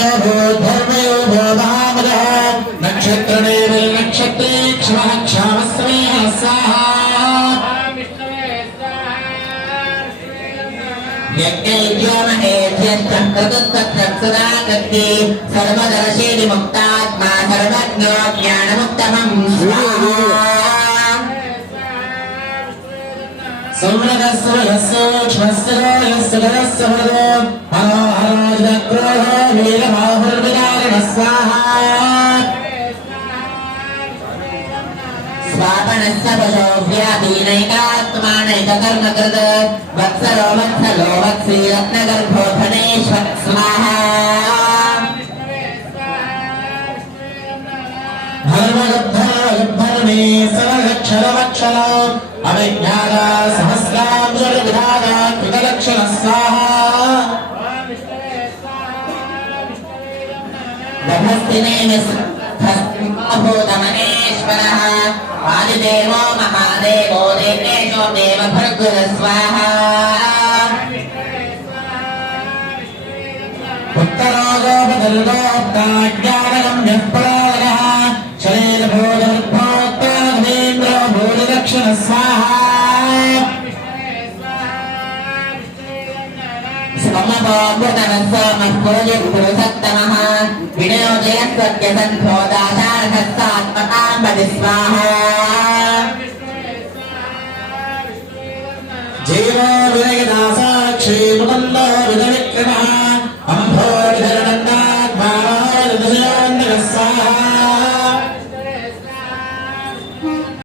धर्मयो भोधामजः नक्षत्रदेवे नक्षत्रे क्षमः क्षामस्मे स्वाहा यज्ञयोमहेभ्यस्तक्रतुस्तत्रक्षुदाकर्ति सर्वदर्शेति मुक्तात्मा सर्वज्ञो ज्ञानमुत्तमं स्वाहा संवृतस्वरस्सूक्ष्मस्वरस्वरस्वरदो हरोहरोजक्रोहो वीरबाहुर्विदारिणः स्वाहा स्वापनस्य पशो व्यापीनैकात्मानैककर्मकृत वत्सरो वत्सलो वत्सी रत्नगर्भो धनेश्वर स्वाहा धर्मगद्धर्मे सर्वक्षरवक्षरो अविज्ञाता सहस्रांशविधाता कृतलक्षण स्वाहा ब्रह्मस्तिने भूतमनेश्वरः आदिदेवो महादेवो देवेशो देवभृगुः स्वाहा उत्तरोगोपदल्गोप्ताज्ञानगम्यः परागः शरीरभूतभूतभूतेन्द्रो भूतदक्षिण स्वाहा समभूतनः पूजपुरुषत्तमः विनयोजयस्वत्यसन्धो दाशार्थस्तात्मकाम्बति स्वाहा जीवो विनयदासाक्षी मुकुन्दो विनविक्रमः अम्भोरिध